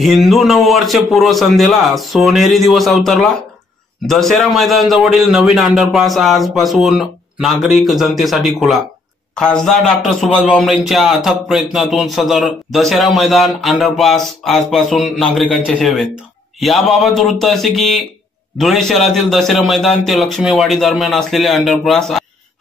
हिंदू नववर्ष पूर्वसंध्येला सोनेरी दिवस अवतरला. दसरा मैदान जवळील नवीन अंडरपास आजपासून नागरिक जनतेसाठी खुला. खासदार डॉक्टर सुभाष भामरेंच्या अथक प्रयत्नातून सदर दसरा मैदान अंडरपास आजपासून नागरिकांच्या सेवेत. याबाबत वृत्त असे की धुळे शहरातील दसरा मैदान ते लक्ष्मीवाडी दरम्यान असलेले अंडरपास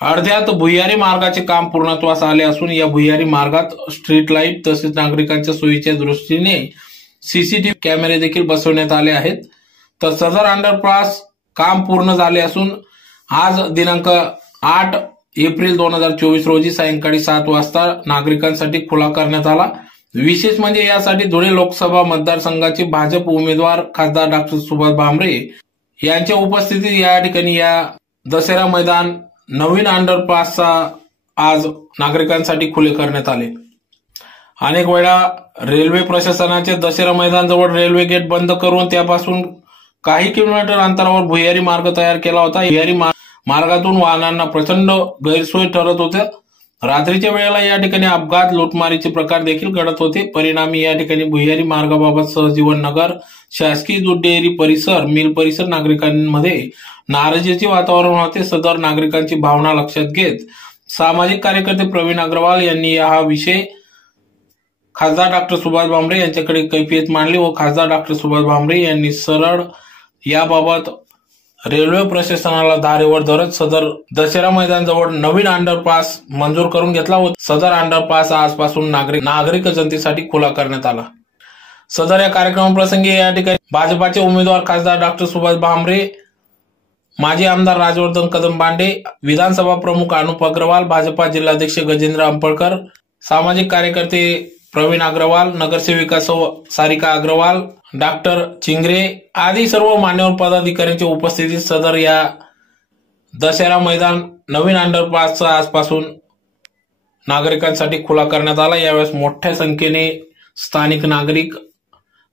अर्ध्यात भुयारी मार्गाचे काम पूर्णत्वास आले असून या भुयारी मार्गात स्ट्रीट लाइट तसेच नागरिकांच्या सोयीच्या दृष्टीने सीसीटीव्ही कॅमेरे देखील बसवण्यात आले आहेत. तर सदर अंडरपास काम पूर्ण झाले असून आज दिनांक आठ एप्रिल दोन हजार चोवीस रोजी सायंकाळी सात वाजता नागरिकांसाठी खुला करण्यात आला. विशेष म्हणजे यासाठी धुळे लोकसभा मतदारसंघाचे भाजप उमेदवार खासदार डॉक्टर सुभाष भामरे यांच्या उपस्थितीत या ठिकाणी या दसरा मैदान नवीन अंडरपासचा आज नागरिकांसाठी खुले करण्यात आले. अनेक वेळा रेल्वे प्रशासनाचे दशेरा मैदान जवळ रेल्वे गेट बंद करून त्यापासून काही किलोमीटर अंतरावर भुयारी मार्ग तयार केला होता. भुयारी मार्गातून वाहनांना प्रचंड गैरसोय ठरत होत्या. रात्रीच्या वेळेला या ठिकाणी अपघात लुटमारीचे प्रकार देखील घडत होते. परिणामी या ठिकाणी भुयारी मार्गाबाबत सहजीवन नगर शासकीय दूध डेअरी परिसर मिल परिसर नागरिकांमध्ये नाराजीचे वातावरण होते. सदर नागरिकांची भावना लक्षात घेत सामाजिक कार्यकर्ते प्रवीण अग्रवाल यांनी हा विषय खासदार डॉक्टर सुभाष भामरे यांच्याकडे कैफियत मांडली व खासदार डॉक्टर सुभाष भामरे यांनी सरळ याबाबत रेल्वे प्रशासनाला धारेवर धरत सदर दशेरा मैदान जवळ नवीन अंडरपास मंजूर करून घेतला व सदर अंडरपास आजपासून नागरिक नागरिक जनतेसाठी खुला करण्यात आला. सदर या कार्यक्रमाप्रसंगी या ठिकाणी भाजपाचे उमेदवार खासदार डॉक्टर सुभाष भामरे माजी आमदार राजवर्धन कदम बांडे विधानसभा प्रमुख अनुप अग्रवाल भाजपा जिल्हाध्यक्ष गजेंद्र अंपळकर सामाजिक कार्यकर्ते प्रवीण अग्रवाल नगरसेविका सौ सारिका अग्रवाल डॉक्टर चिंगरे आदी सर्व मान्यवर पदाधिकाऱ्यांची उपस्थितीत सदर या दशहरा मैदान नवीन अंडरपासचा आजपासून नागरिकांसाठी खुला करण्यात आला. यावेळेस मोठ्या संख्येने स्थानिक नागरिक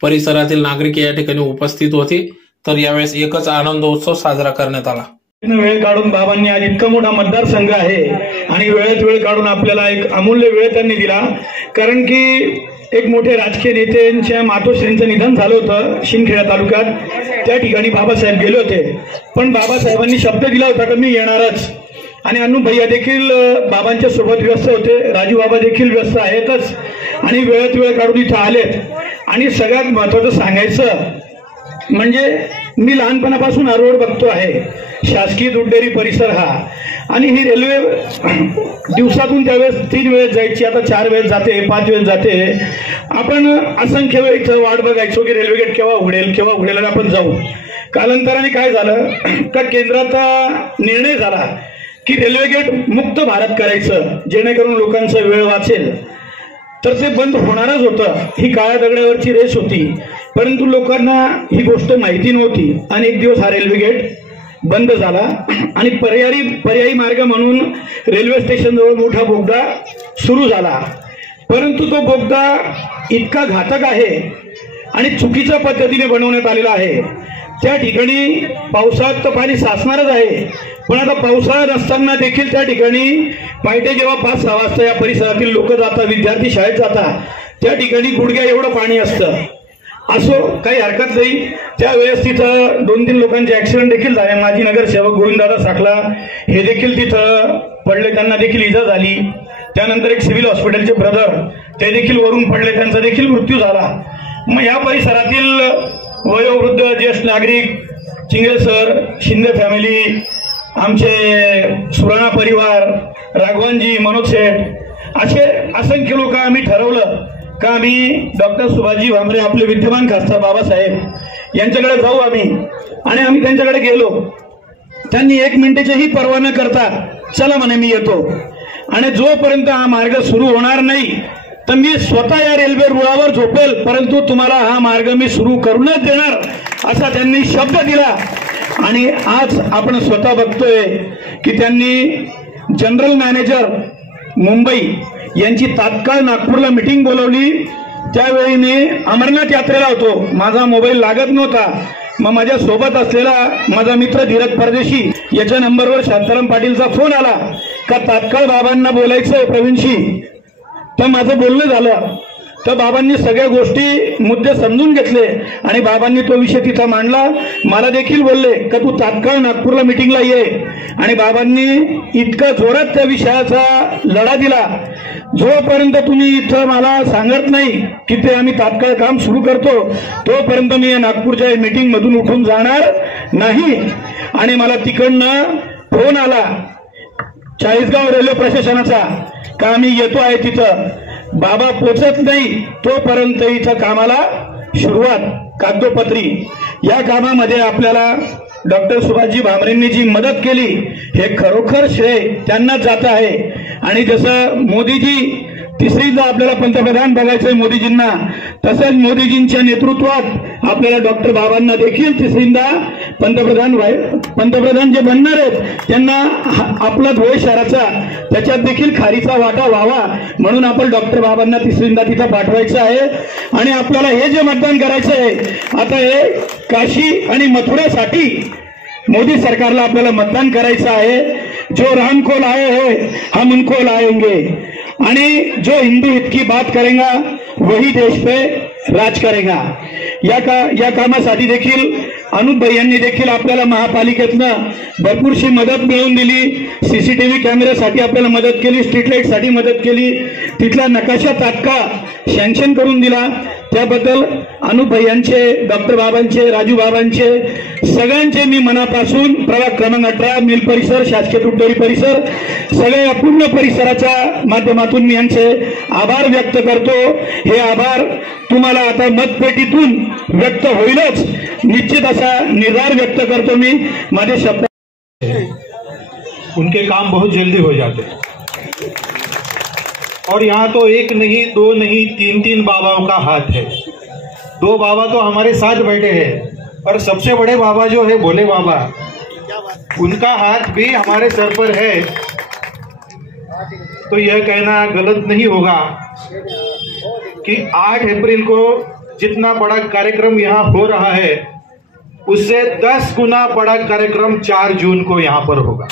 परिसरातील नागरिक या ठिकाणी उपस्थित होते. तर यावेळेस एकच आनंदोत्सव साजरा करण्यात आला. वेळ काढून बाबांनी आज इतका मोठा मतदारसंघ आहे आणि वेळेत वेळ काढून आपल्याला एक अमूल्य वेळ त्यांनी दिला. कारण की एक मोठे राजकीय नेत्यांच्या मातोश्रींचं निधन झालं होतं शिंदखेडा तालुक्यात. त्या ठिकाणी बाबासाहेब गेले होते. पण बाबासाहेबांनी शब्द दिला होता की मी येणारच. आणि अनु भैया देखील बाबांच्या सोबत व्यस्त होते. राजू बाबा देखील व्यस्त आहेतच. आणि वेळेत वेळ काढून इथं आलेत. आणि सगळ्यात महत्वाचं सांगायचं म्हणजे मी लहानपणापासून आरोड बघतो आहे. शासकीय दुड्डेरी परिसर हा. आणि ही रेल्वे दिवसातून त्यावेळेस तीन वेळेस जायची आता चार वेळेस जाते पाच वेळेस जाते. आपण असंख्य वेळ इथं वाट बघायचो की रेल्वे गेट केव्हा उघडेल केव्हा उघडेल आणि आपण जाऊ. कालांतराने काय झालं? का केंद्राचा निर्णय झाला की रेल्वे गेट मुक्त भारत करायचं जेणेकरून लोकांचा वेळ वाचेल. तर ते बंद होणारच होतं. ही काळ्या दगडावरची रेस होती. परंतु लोकांना ही गोष्ट माहिती नव्हती. आणि एक दिवस हा रेल्वे गेट बंद झाला. आणि पर्यायी पर्यायी मार्ग म्हणून रेल्वे स्टेशनजवळ मोठा बोगदा सुरू झाला. परंतु तो बोगदा इतका घातक आहे आणि चुकीच्या पद्धतीने बनवण्यात आलेला आहे. त्या ठिकाणी पावसाळ्यात तर पाणी साचणारच आहे. पण आता पावसाळा नसताना देखील त्या ठिकाणी पायटे जेव्हा पाच सहा वाजता या परिसरातील लोक जातात विद्यार्थी शाळेत जातात त्या ठिकाणी गुडघ्या एवढं पाणी असतं. असो काही हरकत नाही. त्यावेळेस तिथं दोन तीन लोकांचे ऍक्सिडेंट देखील झाले. माजी नगरसेवक गोविंदादा साखला हे देखील तिथं पडले. त्यांना देखील इजा झाली. त्यानंतर एक सिव्हिल हॉस्पिटलचे ब्रदर ते देखील वरून पडले. त्यांचा देखील मृत्यू झाला. मग या परिसरातील वयोवृद्ध ज्येष्ठ नागरिक चिंगळे सर शिंदे फॅमिली आमचे सुराणा परिवार राघवानजी मनोज शेठ असे असंख्य लोक आम्ही ठरवलं का आम्ही डॉक्टर सुभाषजी भामरे आपले विद्यमान खासदार बाबासाहेब यांच्याकडे जाऊ आम्ही? आणि आम्ही त्यांच्याकडे गेलो. त्यांनी एक मिनिटाचीही पर्वा न करता चला म्हणे मी येतो. आणि जोपर्यंत हा मार्ग सुरू होणार नाही तर मी स्वतः या रेल्वे रुळावर झोपेल परंतु तुम्हाला हा मार्ग मी सुरू करूनच देणार असा त्यांनी शब्द दिला. आणि आज आपण स्वतः बघतोय की त्यांनी जनरल मॅनेजर मुंबई यांची तात्काळ नागपूरला मिटिंग बोलवली. त्यावेळी मी अमरनाथ यात्रेला होतो. माझा मोबाईल लागत नव्हता. मग माझ्या सोबत असलेला माझा मित्र धीरज परदेशी याच्या नंबरवर शांताराम पाटीलचा फोन आला. का तात्काळ बाबांना बोलायचंय प्रवीणशी? तर माझं बोलणं झालं. तर बाबांनी सगळ्या गोष्टी मुद्दे समजून घेतले आणि बाबांनी तो विषय तिथं मांडला. मला देखील बोलले का तू तात्काळ नागपूरला मिटिंगला ये. आणि बाबांनी इतका जोरात त्या विषयाचा लढा दिला. जोपर्यंत तुम्ही इथं मला सांगत नाही की ते आम्ही तात्काळ काम सुरू करतो तोपर्यंत मी या नागपूरच्या मीटिंग मधून उठून जाणार नाही. आणि मला तिकडनं फोन आला चाळीसगाव रेल्वे प्रशासनाचा का आम्ही येतो आहे तिथं? बाबा पोचत नाही तोपर्यंत इथं कामाला सुरुवात कागदोपत्री. या कामामध्ये आपल्याला डॉक्टर सुभाषजी भामरेंनी जी मदत केली हे खरोखर श्रेय त्यांनाच जात आहे. आणि जसं मोदीजी तिसरीदा आपल्याला पंतप्रधान बघायचंय मोदीजींना तसंच मोदीजींच्या नेतृत्वात आपल्याला डॉक्टर बाबांना देखील तिसरींदा पंतप्रधान व्हाय- पंतप्रधान जे बनणार आहेत त्यांना आपला धुळे शहराचा त्याच्यात देखील खारीचा वाटा व्हावा म्हणून आपण डॉक्टर बाबांना तिसरींदा तिथं पाठवायचं आहे. आणि आपल्याला हे जे मतदान करायचं आहे आता हे काशी आणि मथुरासाठी मोदी सरकारला आपल्याला मतदान करायचं आहे. जो रामकोल को हे है हो, हम उनको लाएंगे आणि जो हिंदू हित की बात करेगा वही देश पे राज करेगा. या का या कामासाठी देखील अनुप यांनी देखील आपल्याला महापालिकेतनं भरपूरशी मदत मिळवून दिली. सीसीटीव्ही कॅमेऱ्यासाठी आपल्याला मदत केली. स्ट्रीट लाईटसाठी मदत केली. तिथला नकाशा तात्काळ सँक्शन करून दिला. त्याबद्दल अनुप यांचे डॉक्टर बाबांचे राजू बाबांचे सगळ्यांचे मी मनापासून प्रभाग क्रमांक अठरा मिल परिसर शासकीय तुटडोरी परिसर सगळ्या या पूर्ण परिसराच्या माध्यमातून मी यांचे आभार व्यक्त करतो. हे आभार तुम्हाला आता मतपेटीतून व्यक्त होईलच. निश्चित असा निर्धार व्यक्त करतो मी. माझे शब्द उनके काम बहुत जल्दी हो जाते। हैं और यहाँ तो एक नहीं, दो नहीं, तीन तीन बाबाओं का हाथ है। दो बाबा तो हमारे साथ बैठे हैं और सबसे बड़े बाबा जो है, भोले बाबा। उनका हाथ भी हमारे सर पर है। तो यह कहना गलत नहीं होगा कि 8 अप्रैल को जितना बड़ा कार्यक्रम यहाँ हो रहा है, उससे 10 गुना बड़ा कार्यक्रम 4 जून को यहाँ पर होगा।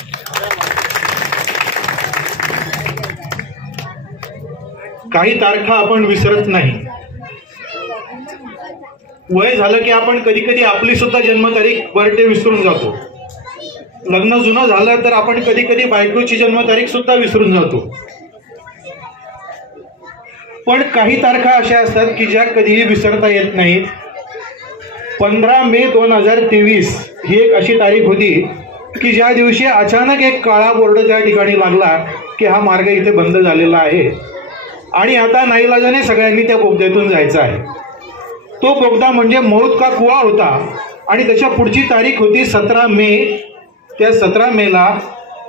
काही तारखा आपण विसरत नाही. वय झालं की आपण कधी कधी आपली सुद्धा जन्मतारीख बर्थडे विसरून जातो. लग्न जुनं झालं तर आपण कधी कधी बायकोची जन्मतारीख सुद्धा विसरून जातो. पण काही तारखा अशा असतात की ज्या कधीही विसरता येत नाहीत. पंधरा मे दोन हजार तेवीस ही एक अशी तारीख होती की ज्या दिवशी अचानक एक काळा बोर्ड त्या ठिकाणी लागला की हा मार्ग इथे बंद झालेला आहे. आणि आता नाईलाजाने सगळ्यांनी त्या बोगद्यातून जायचं आहे. तो बोगदा म्हणजे मौत का कुवा होता आणि त्याच्या पुढची तारीख होती सतरा मे. त्या सतरा मेला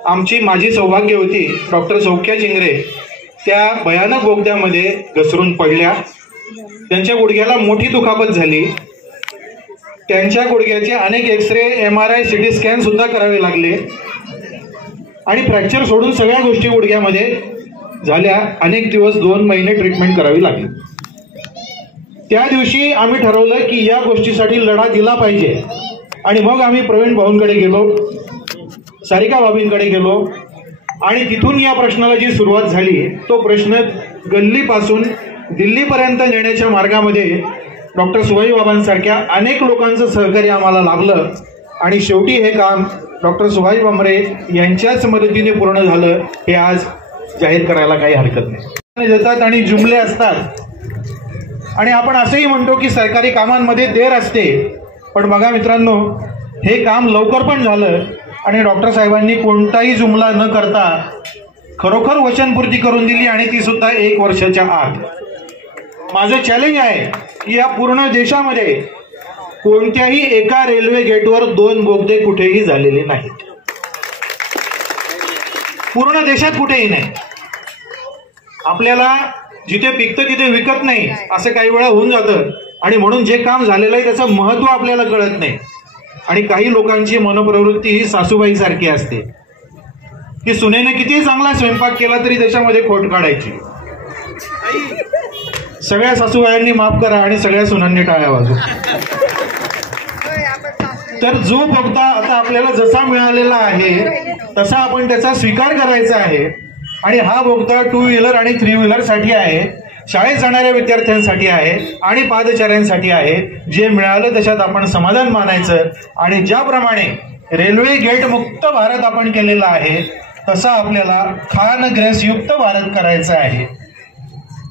आमची माझी सौभाग्य होती डॉक्टर सौख्या चिंगरे त्या भयानक बोगद्यामध्ये घसरून पडल्या. त्यांच्या गुडघ्याला मोठी दुखापत झाली. त्यांच्या गुडघ्याचे अनेक xray M R I C T scan सुद्धा करावे लागले. आणि फ्रॅक्चर सोडून सगळ्या गोष्टी गुडघ्यामध्ये झाल्या अनेक दिवस दोन महिने ट्रीटमेंट करावी लागली. त्या दिवशी आम्ही ठरवलं की या गोष्टीसाठी लढा दिला पाहिजे. आणि मग आम्ही प्रवीण भाऊंकडे गेलो सारिका बाबींकडे गेलो आणि तिथून या प्रश्नाला जी सुरुवात झाली तो प्रश्न गल्लीपासून दिल्लीपर्यंत नेण्याच्या मार्गामध्ये डॉक्टर सुभाई बाबांसारख्या अनेक लोकांचं सहकार्य आम्हाला लाभलं. आणि शेवटी हे काम डॉक्टर सुभाई बांबरे यांच्याच मदतीने पूर्ण झालं हे आज जाहीर करायला काही हरकत नाही. देतात आणि जुमले असतात. आणि आपण असंही म्हणतो की सरकारी कामांमध्ये देर असते. पण बघा मित्रांनो हे काम लवकर पण झालं आणि डॉक्टर साहेबांनी कोणताही जुमला न करता खरोखर वचनपूर्ती करून दिली आणि ती सुद्धा एक वर्षाच्या आत. माझं चॅलेंज आहे की या पूर्ण देशामध्ये कोणत्याही एका रेल्वे गेटवर दोन बोगदे कुठेही झालेले नाहीत. पूर्ण देशात कुठेही नाही. आपल्याला जिथे पिकतं तिथे विकत नाही असं काही वेळा होऊन जातं. आणि म्हणून जे काम झालेलं आहे त्याचं महत्त्व आपल्याला कळत नाही. आणि काही लोकांची मनोप्रवृत्ती ही सासूबाई सारखी असते. की सुनेने कितीही चांगला स्वयंपाक केला तरी त्याच्यामध्ये खोट काढायची. सगळ्या सासूबाईंनी माफ करा आणि सगळ्या सुनांनी टाळ्या वाजू तर जो बघता आता आपल्याला जसा मिळालेला आहे तसा आपण त्याचा स्वीकार करायचा आहे. आणि हा बोगदा टू व्हीलर आणि थ्री व्हीलरसाठी आहे. शाळेत जाणाऱ्या विद्यार्थ्यांसाठी आहे आणि पादचाऱ्यांसाठी आहे. जे मिळालं त्याच्यात आपण समाधान मानायचं. आणि ज्याप्रमाणे रेल्वे गेट मुक्त भारत आपण केलेला आहे तसा आपल्याला खान युक्त भारत करायचं आहे.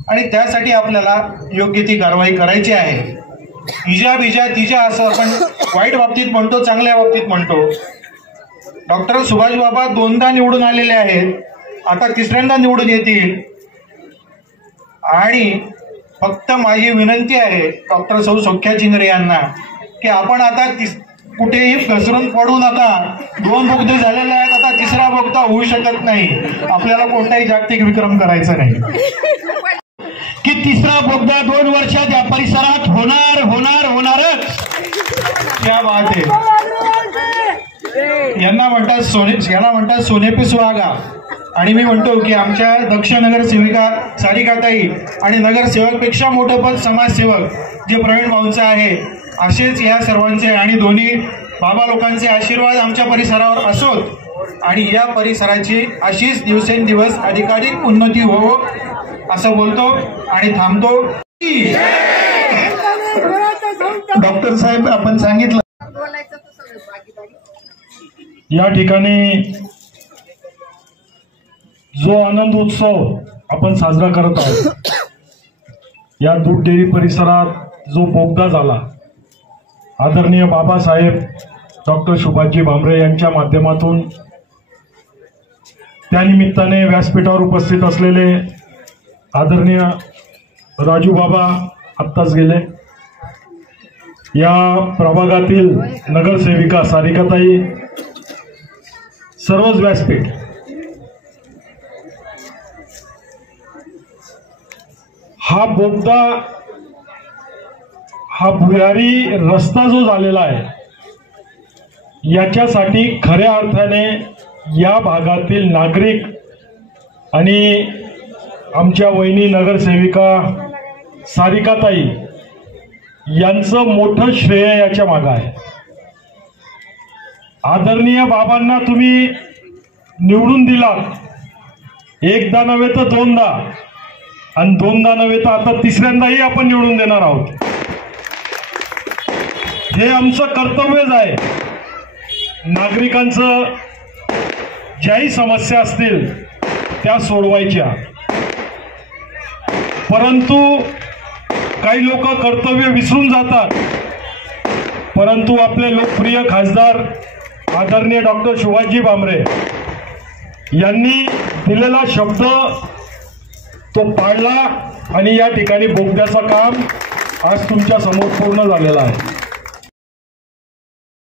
आणि त्यासाठी आपल्याला योग्य ती कारवाई करायची आहे. इजा बिजा तिजा असं आपण वाईट बाबतीत म्हणतो चांगल्या बाबतीत म्हणतो. डॉक्टर सुभाष बाबा दोनदा निवडून आलेले आहेत. आता तिसऱ्यांदा निवडून येतील. आणि फक्त माझी विनंती आहे डॉक्टर सौ सौख्या चिंगरे यांना की आपण आता तिस- कुठेही घसरून पडू नका. दोन बोगदे झालेले आहेत आता तिसरा बोगदा होऊ शकत नाही. आपल्याला कोणताही जागतिक विक्रम करायचा नाही. की तिसरा बोगदा दोन वर्षात या परिसरात होणार होणार होणारच. क्या बात आहे. यांना म्हणतात सोने याला म्हणतात सोनेपी सुहागा. आणि मी म्हणतो की आमच्या दक्ष नगरसेविका सारिकाताई आणि नगरसेवकपेक्षा मोठं पद समाजसेवक जे प्रवीण भाऊंचं आहे असेच या सर्वांचे आणि दोन्ही बाबा लोकांचे आशीर्वाद आमच्या परिसरावर असोत आणि या परिसराची अशीच दिवसेंदिवस अधिकाधिक उन्नती हो असं बोलतो आणि थांबतो. डॉक्टर साहेब आपण सांगितलं. या ठिकाणी जो आनंद उत्सव आपण साजरा करत आहोत या दूध डेअरी परिसरात जो बोगदा झाला आदरणीय बाबासाहेब डॉक्टर सुभाषजी भामरे यांच्या माध्यमातून त्यानिमित्ताने व्यासपीठावर उपस्थित असलेले आदरणीय राजू बाबा आत्ताच गेले. या प्रभागातील नगरसेविका सारिकाताई सर्वच व्यासपीठ हा बोगदा हा भुयारी रस्ता जो झालेला आहे याच्यासाठी खऱ्या अर्थाने या भागातील नागरिक आणि आमच्या वहिनी नगरसेविका सारिकाताई यांचं मोठं श्रेय याच्या मागं आहे. आदरणीय बाबांना तुम्ही निवडून दिलात. एकदा नव्हे तर दोनदा. आणि दोनदा नव्हे तर आता तिसऱ्यांदाही आपण निवडून देणार आहोत. हे आमचं कर्तव्यच आहे. नागरिकांचं ज्याही समस्या असतील त्या सोडवायच्या. परंतु काही लोक कर्तव्य विसरून जातात. परंतु आपले लोकप्रिय खासदार आदरणीय डॉक्टर शिवाजी भामरे यांनी दिलेला शब्द तो पाळला आणि या ठिकाणी बोगद्याचं काम आज तुमच्यासमोर पूर्ण झालेलं आहे.